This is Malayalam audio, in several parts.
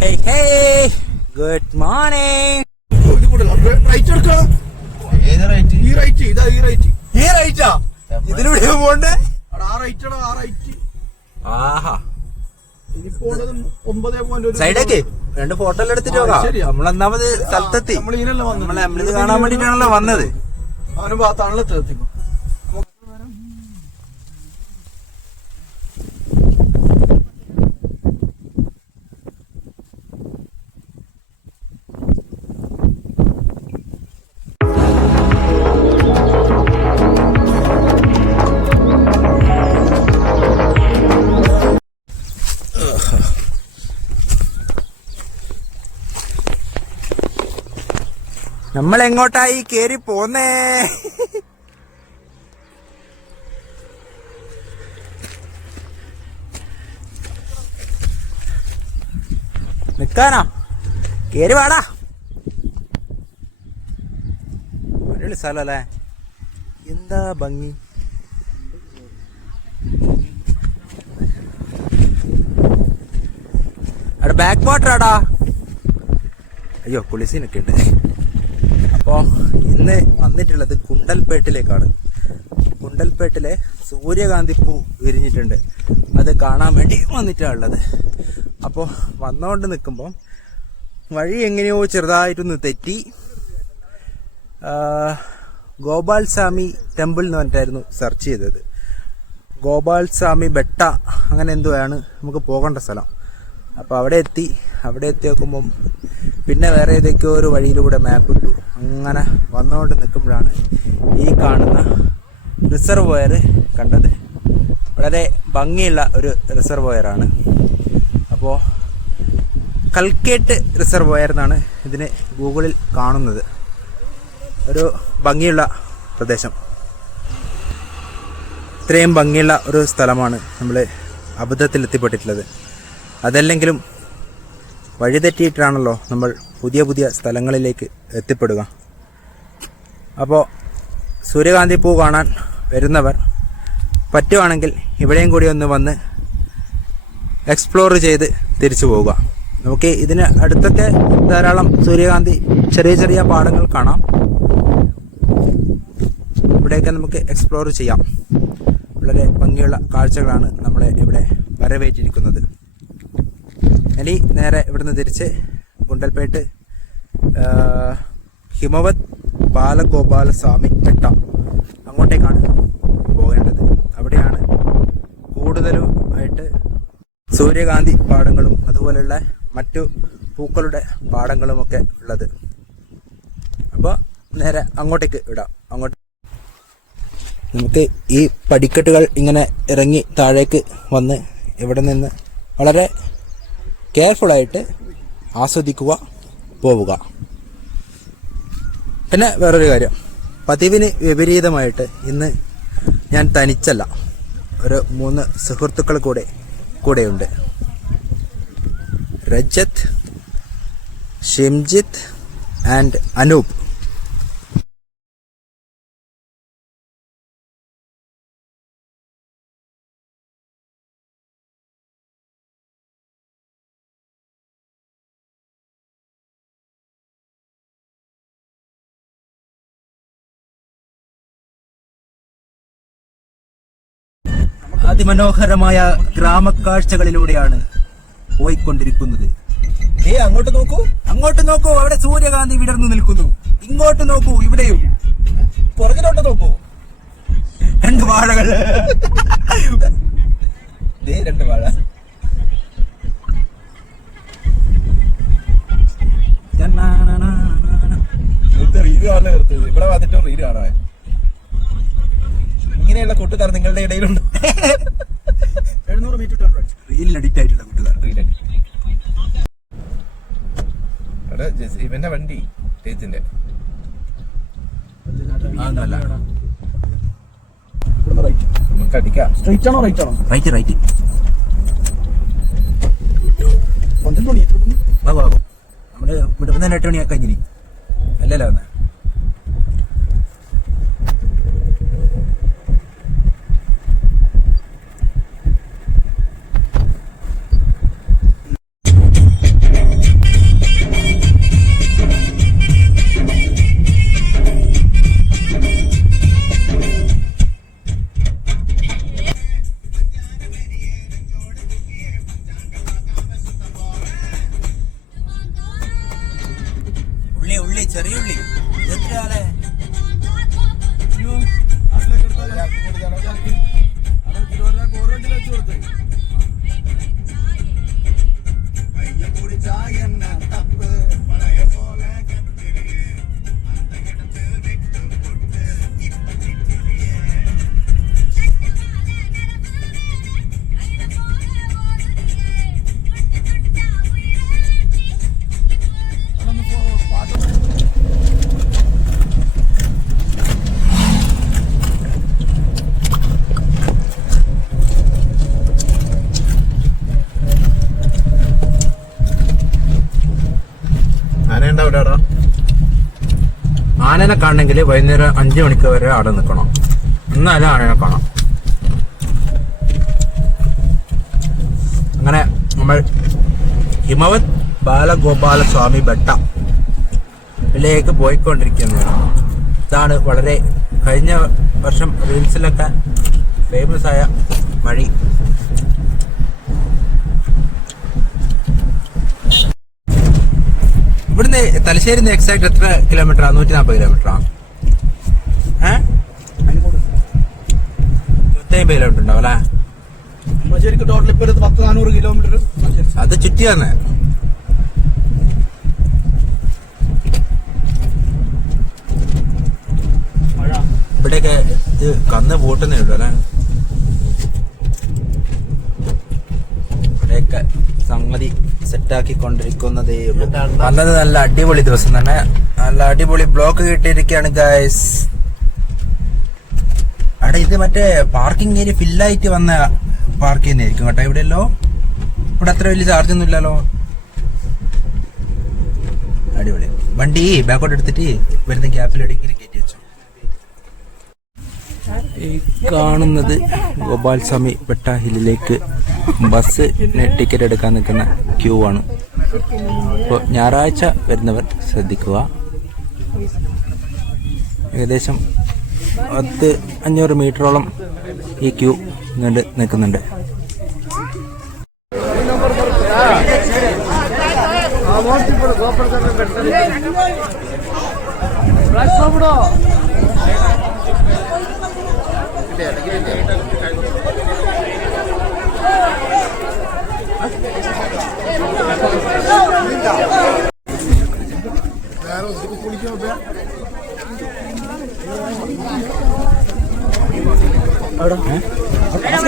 Hey, hey good rate? ഈ റൈറ്റ് ഇതിലൂടെ പോണ്ടേ? ആഹാ. സൈഡേക്ക് രണ്ട് ഫോട്ടോ എല്ലാം എടുത്തിട്ട് ആ, നമ്മൾ ഒന്നാമത് സ്ഥലത്തെത്തി. നമ്മൾ കാണാൻ വേണ്ടിട്ടാണല്ലോ വന്നത്. അവനും ഭാഗത്താണല്ലോ എത്തിക്കും നമ്മൾ എങ്ങോട്ടായി കേറി പോന്നേ? നിക്കാനാ. കേറി വാടാ. അടിപൊളി സ്ഥലല്ലേ? എന്താ ഭംഗി? അവിടെ ബാക്ക് വാട്ടറാടാ അയ്യോ കുളിസീനൊക്കെ ഉണ്ട്. അപ്പോൾ ഇന്ന് വന്നിട്ടുള്ളത് കുണ്ടൽപേട്ടിലേക്കാണ്. കുണ്ടൽപേട്ടിലെ സൂര്യകാന്തി പൂ വിരിഞ്ഞിട്ടുണ്ട്. അത് കാണാൻ വേണ്ടി വന്നിട്ടാണ് ഉള്ളത് അപ്പോൾ വന്നുകൊണ്ട് നിൽക്കുമ്പോൾ വഴി എങ്ങനെയോ ചെറുതായിട്ടൊന്ന് തെറ്റി. ഗോപാൽ സ്വാമി ടെമ്പിൾ എന്ന് പറഞ്ഞിട്ടായിരുന്നു സെർച്ച് ചെയ്തത്. ഗോപാൽ സ്വാമി ബെട്ട അങ്ങനെ എന്തോ ആണ്. നമുക്ക് പോകേണ്ട സ്ഥലം. അപ്പോൾ അവിടെ എത്തി. അവിടെ എത്തി നോക്കുമ്പം പിന്നെ വേറെ ഏതൊക്കെയോ ഒരു വഴിയിലൂടെ മാപ്പ് ഇട്ടു അങ്ങനെ വന്നുകൊണ്ട് നിൽക്കുമ്പോഴാണ് ഈ കാണുന്ന റിസർവോയർ കണ്ടത്. വളരെ ഭംഗിയുള്ള ഒരു റിസർവോയറാണ് അപ്പോൾ കൽക്കേട്ട് റിസർവോയർ എന്നാണ് ഇതിന് ഗൂഗിളിൽ കാണുന്നത്. ഒരു ഭംഗിയുള്ള പ്രദേശം. ഇത്രയും ഭംഗിയുള്ള ഒരു സ്ഥലമാണ് നമ്മൾ അബദ്ധത്തിൽ എത്തിപ്പെട്ടിട്ടുള്ളത് അതല്ലെങ്കിലും വഴിതെറ്റിയിട്ടാണല്ലോ നമ്മൾ പുതിയ പുതിയ സ്ഥലങ്ങളിലേക്ക് എത്തിപ്പെടുക. അപ്പോൾ സൂര്യകാന്തി പൂ കാണാൻ വരുന്നവർ പറ്റുവാണെങ്കിൽ ഇവിടെയും കൂടി ഒന്ന് വന്ന് എക്സ്പ്ലോർ ചെയ്ത് തിരിച്ചു പോവുക. നമുക്ക് ഇതിന് അടുത്തൊക്കെ ധാരാളം സൂര്യകാന്തി ചെറിയ ചെറിയ പാടങ്ങൾ കാണാം. ഇവിടെയൊക്കെ നമുക്ക് എക്സ്പ്ലോർ ചെയ്യാം. വളരെ ഭംഗിയുള്ള കാഴ്ചകളാണ് നമ്മളെ ഇവിടെ വരവേറ്റിരിക്കുന്നത്. ഇനി നേരെ ഇവിടുന്ന് തിരിച്ച് ഗുണ്ടൽപേട്ട് ഹിമവത് ബാലഗോപാല സ്വാമി പെട്ട അങ്ങോട്ടേക്കാണ് പോകേണ്ടത്. അവിടെയാണ് കൂടുതലും ആയിട്ട് സൂര്യകാന്തി പാടങ്ങളും അതുപോലെയുള്ള മറ്റു പൂക്കളുടെ പാടങ്ങളും ഒക്കെ ഉള്ളത്. അപ്പോൾ നേരെ അങ്ങോട്ടേക്ക് വിടാം. അങ്ങോട്ട്. നമുക്ക് ഈ പടിക്കെട്ടുകൾ ഇങ്ങനെ ഇറങ്ങി താഴേക്ക് വന്ന് ഇവിടെ നിന്ന് വളരെ കെയർഫുള്ളായിട്ട് ആസ്വദിക്കുക പോവുക. പിന്നെ വേറൊരു കാര്യം. പതിവിന് വിപരീതമായിട്ട് ഇന്ന് ഞാൻ തനിച്ചല്ല. ഒരു മൂന്ന് സുഹൃത്തുക്കൾ കൂടെ കൂടെയുണ്ട്. രജത് ഷിംജിത്ത് ആൻഡ് അനൂപ്. അതിമനോഹരമായ ഗ്രാമക്കാഴ്ചകളിലൂടെയാണ് പോയിക്കൊണ്ടിരിക്കുന്നത്. ഏ അങ്ങോട്ട് നോക്കൂ. അങ്ങോട്ട് നോക്കൂ. അവിടെ സൂര്യകാന്തി വിടർന്നു നിൽക്കുന്നു. ഇങ്ങോട്ട് നോക്കൂ. ഇവിടെയും. പുറകിലോട്ട് നോക്കൂ. രണ്ട് വാഴകൾ. രണ്ട് വാഴ. ഇവിടെ വന്നിട്ട് റീൽ കാണാൻ ഇങ്ങനെയുള്ള കൂട്ടുകാർ നിങ്ങളുടെ ഇടയിലുണ്ട്. എഴുന്നൂറ് മീറ്റർ റീലിൽ അഡിക്റ്റ് ആയിട്ടുള്ള കൂട്ടുകാർ. ഇവന്റെ വണ്ടി അതൊന്നുമല്ല നമുക്ക് അടിക്കാം. സ്ട്രൈറ്റ് ആണോ റൈറ്റ് ആണോ? റൈറ്റ് റൈറ്റ് പന്ത്രണ്ട് മണി ബാബു ബാബു നമ്മൾ വിടുമ്പോൾ തന്നെ എട്ട് മണിയാക്കാൻ ഇനി അല്ലല്ലോ വന്നേ. ആനയുണ്ടാവില്ലാടാ ആനനെ കാണണമെങ്കിൽ വൈകുന്നേരം അഞ്ചു മണിക്ക് വരെ അവിടെ നിൽക്കണം. എന്നാലും ആനനെ കാണാം. അങ്ങനെ നമ്മൾ ഹിമവത് ബാലഗോപാല സ്വാമി ബെട്ട ിലേക്ക് പോയിക്കൊണ്ടിരിക്കുന്നതാണ് ഇതാണ് വളരെ കഴിഞ്ഞ വർഷം റീൽസിലൊക്കെ ഫേമസ് ആയ വഴി ഇവിടുന്ന് തലശ്ശേരി എക്സാക്ട് എത്ര കിലോമീറ്റർ നൂറ്റി നാൽപ്പത് കിലോമീറ്റർ ആ? കിലോമീറ്റർ ഉണ്ടാവും അല്ലേ? ശരിക്കും ടോട്ടൽ ഇപ്പൊ ഒരു പത്ത് നാനൂറ് കിലോമീറ്റർ അത് ചുറ്റിയാന്ന് ഇവിടെയൊക്കെ ഇത് കന്ന് പൂട്ടുന്നേ ഉള്ളൂ അല്ലേ? ഇവിടെയൊക്കെ സംഗതി സെറ്റാക്കിക്കൊണ്ടിരിക്കുന്നതേ ഉള്ളൂ. നല്ലത് നല്ല അടിപൊളി ദിവസം തന്നെ. നല്ല അടിപൊളി ബ്ലോക്ക് കിട്ടിയിരിക്കുകയാണ് ഗായ്സ് അവിടെ ഇത് മറ്റേ പാർക്കിംഗ് ഏരിയ ഫില്ലായിട്ട് വന്ന പാർക്ക് ചെയ്യുന്നതായിരിക്കും കേട്ടോ. ഇവിടെയല്ലോ ഇവിടെ അത്ര വലിയ ചാർജ് ഒന്നും ഇല്ലല്ലോ. അടിപൊളി. വണ്ടി ബാക്കോട്ട് എടുത്തിട്ട് വരുന്ന ഗ്യാപ്പിൽ എവിടെയെങ്കിലും കയറ്റി വെച്ചു. ഈ കാണുന്നത് ഗോപാൽ സ്വാമി പെട്ട ഹില്ലിലേക്ക് ബസ് ടിക്കറ്റ് എടുക്കാൻ നിൽക്കുന്ന ക്യൂ ആണ്. അപ്പോൾ ഞായറാഴ്ച വരുന്നവർ ശ്രദ്ധിക്കുക. ഏകദേശം പത്ത് അഞ്ഞൂറ് മീറ്ററോളം ഈ ക്യൂ നീണ്ട് നിൽക്കുന്നുണ്ട്.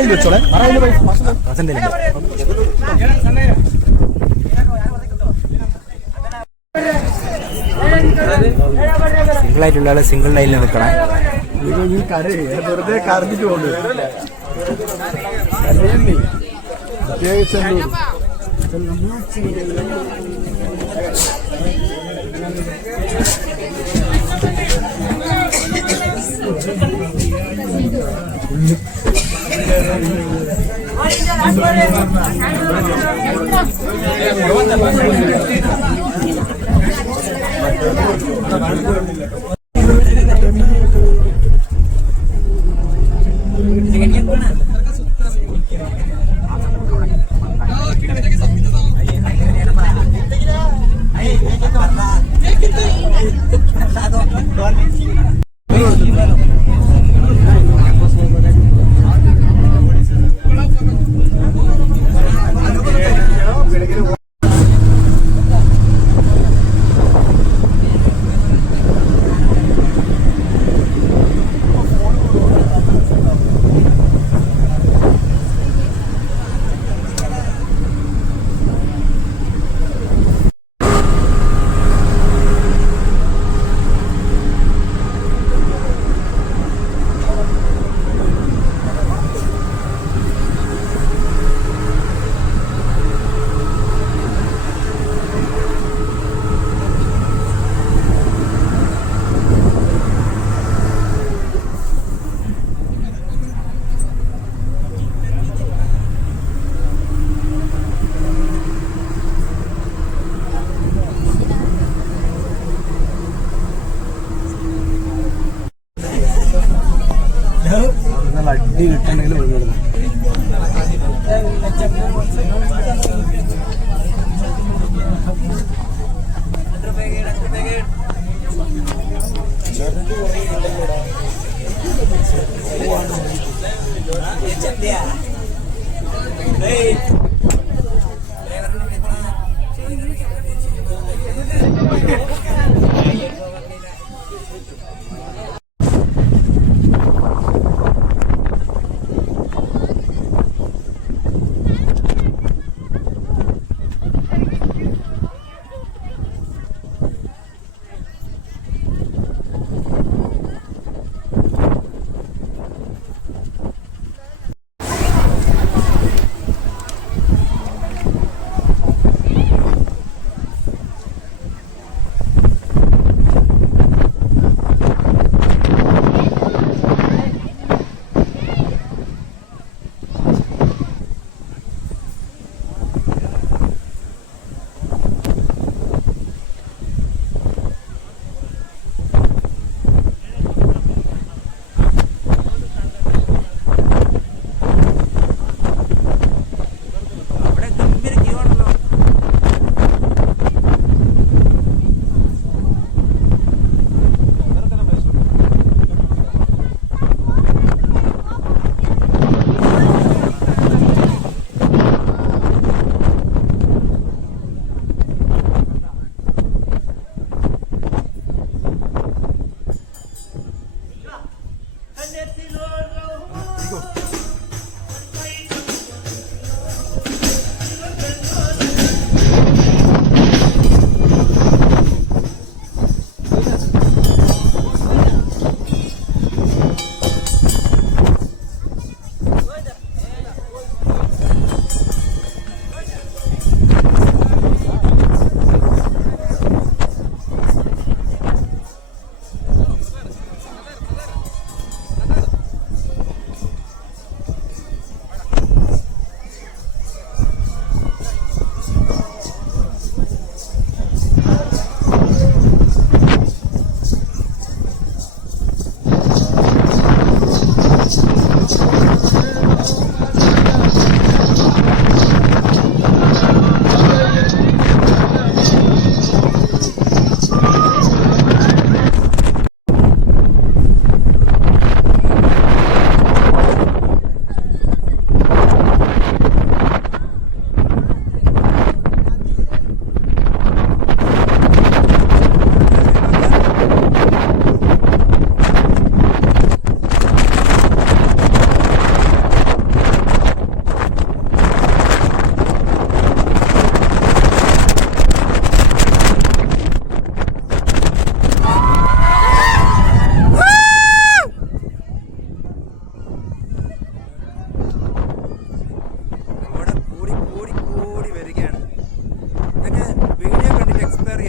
വെച്ചോളെ സിംഗിൾ ആയിട്ടുള്ള ആൾ സിംഗിൾ ലൈനിൽ നിൽക്കണേ. നീ കരയേ വെറുതെ കരഞ്ഞിട്ട് പോകുന്നു പ്രത്യേകിച്ച് 아니 이제 라스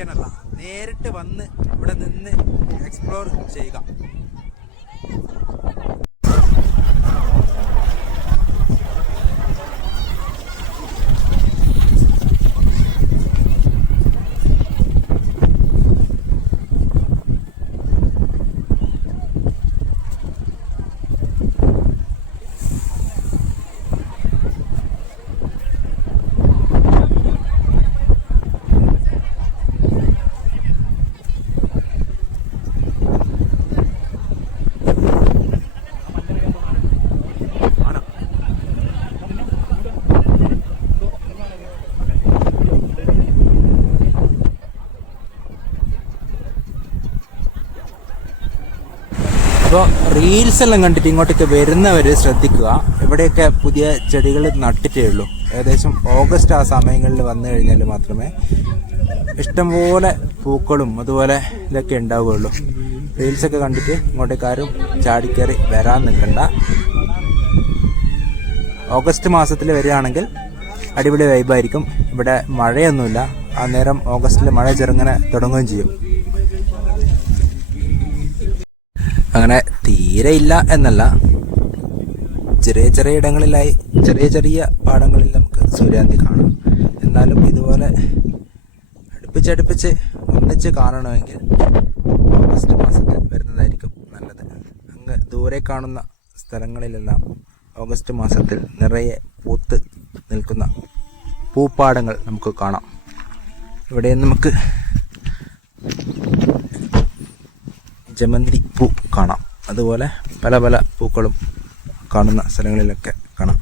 ചെയ്യാനല്ല നേരിട്ട് വന്ന് ഇവിടെ നിന്ന് എക്സ്പ്ലോർ ചെയ്യുക. അപ്പോൾ റീൽസ് എല്ലാം കണ്ടിട്ട് ഇങ്ങോട്ടേക്ക് വരുന്നവർ ശ്രദ്ധിക്കുക. ഇവിടെയൊക്കെ പുതിയ ചെടികൾ നട്ടിട്ടേ ഉള്ളൂ. ഏകദേശം ഓഗസ്റ്റ് ആ സമയങ്ങളിൽ വന്നു കഴിഞ്ഞാൽ മാത്രമേ ഇഷ്ടംപോലെ പൂക്കളും അതുപോലെ ഇതൊക്കെ ഉണ്ടാവുകയുള്ളൂ. റീൽസൊക്കെ കണ്ടിട്ട് ഇങ്ങോട്ടേക്ക് ആരും ചാടിക്കയറി വരാൻ നിൽക്കണ്ട. ഓഗസ്റ്റ് മാസത്തിൽ വരികയാണെങ്കിൽ അടിപൊളി വൈബായിരിക്കും ഇവിടെ മഴയൊന്നുമില്ല. ആ നേരം ഓഗസ്റ്റിൽ മഴ ചെറുങ്ങനെ തുടങ്ങുകയും ചെയ്യും. അങ്ങനെ തീരെ ഇല്ല എന്നല്ല. ചെറിയ ചെറിയ ഇടങ്ങളിലായി ചെറിയ ചെറിയ പാടങ്ങളിൽ നമുക്ക് സൂര്യാന്തി കാണാം. എന്നാലും ഇതുപോലെ അടുപ്പിച്ചടുപ്പിച്ച് ഒന്നിച്ച് കാണണമെങ്കിൽ ഓഗസ്റ്റ് മാസത്തിൽ വരുന്നതായിരിക്കും നല്ലത്. അങ്ങ് ദൂരെ കാണുന്ന സ്ഥലങ്ങളിലെല്ലാം ഓഗസ്റ്റ് മാസത്തിൽ നിറയെ പൂത്ത് നിൽക്കുന്ന പൂപ്പാടങ്ങൾ നമുക്ക് കാണാം. ഇവിടെ നമുക്ക് ജമന്തി പൂ കാണാം. അതുപോലെ പല പല പൂക്കളും കാണുന്ന സ്ഥലങ്ങളിലൊക്കെ കാണാം.